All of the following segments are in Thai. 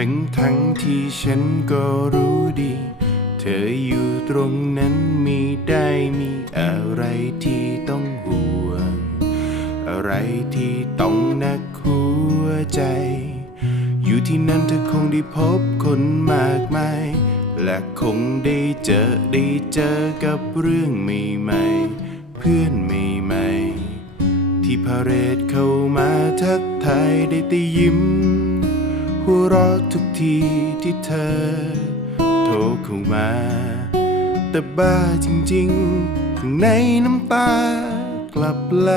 ทั้งทั้งที่ฉันก็รู้ดี เธออยู่ตรงนั้นมีได้มีอะไรที่ต้องห่วง อะไรที่ต้องนักหัวใจ อยู่ที่นั่นเธอคงได้พบคนมากมาย และคงได้เจอได้เจอกับเรื่องใหม่ๆ เพื่อนใหม่ๆ ที่พาเรดเข้ามาทักทายได้แต่ยิ้ม หัวเราะทุกทีที่เธอ โทรเข้ามา แต่บ้าจริงๆ ข้างในน้ำตากลับไหล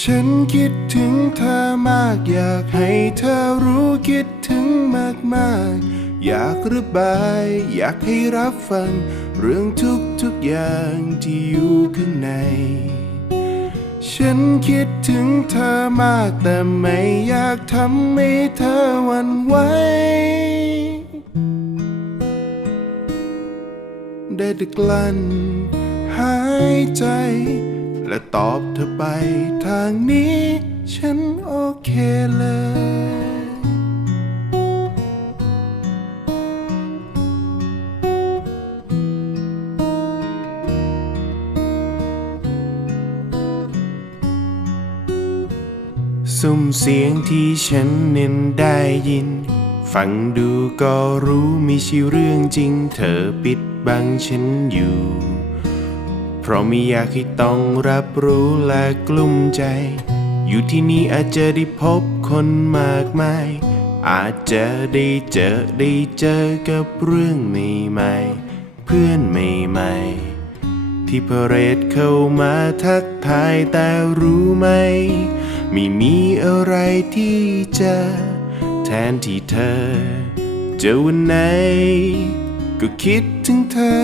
ฉันคิดถึงเธอมากอยากให้เธอรู้คิดถึงมากมากอยากระบาย อยากให้รับฟัง เรื่องทุกทุกๆอย่างที่อยู่ข้างใน ฉันคิดถึงเธอมากแต่ไม่อยากทำให้เธอหวันไหวได้แต่กลั้นหายใจ และตอบเธอไปทางนี้ ฉันโอเคเลย ซุ้มเสียงที่ฉันเน้นได้ยิน ฟังดูก็รู้ไม่ใช่เรื่องจริง เธอปิดบังฉันอยู่ เพราะไม่อยากให้ต้องรับรู้และกลุ้มใจ อยู่ที่นี่อาจจะได้พบคนมากมาย อาจจะได้เจอได้เจอกับเรื่องใหม่ๆ เพื่อนใหม่ๆ ที่เพาเรดเข้ามาทักทายแต่รู้ไหม ไม่มีอะไรที่จะแทนที่เธอ เจอวันไหน ก็คิดถึงเธอ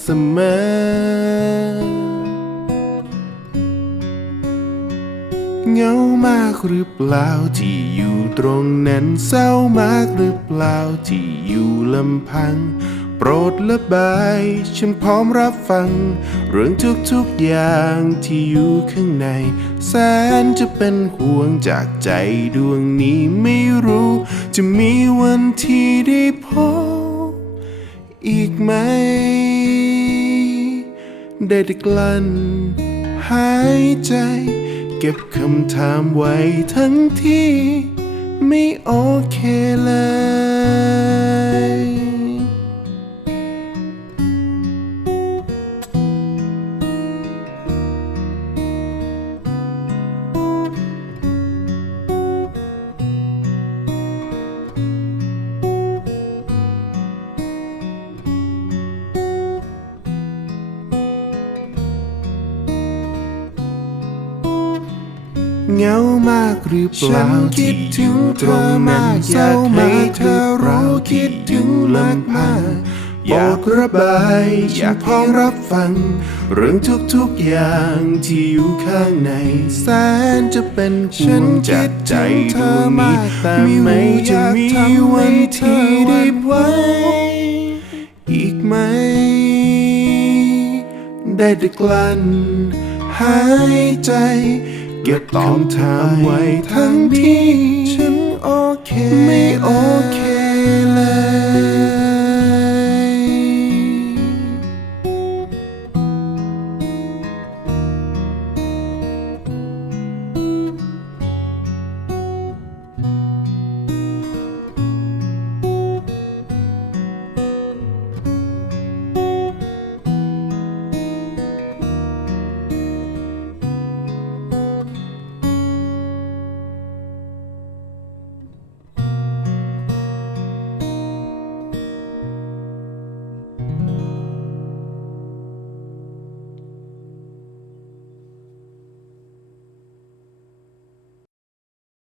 เสมอเหงามากหรือเปล่าที่อยู่ตรงนั้นเศร้ามากหรือเปล่าที่อยู่ลำพัง ปรดระบาย ฉันพร้อมรับฟัง เรื่องทุกๆอย่างที่อยู่ข้างใน แสนจะเป็นห่วงจากใจดวงนี้ไม่รู้ จะมีวันที่ได้พบอีกไหม ได้แต่กลั้นหายใจ เก็บคำถามไว้ทั้งที่ ไม่โอเคเลย เหงามากหรือเปล่าฉันคิดถึงเธอมากเศร้ามากเธอรู้คิดถึงมากมาอยากระบายอยากพร้อมรับฟัง เรื่องทุกๆอย่างที่อยู่ข้างใน แสนจะเป็นห่วงจากใจดวงนี้แต่ไม่จะมีวันที่ได้พบอีกไหม ได้แต่กลั้นหายใจ เก็บคำถามไว้ทั้งที่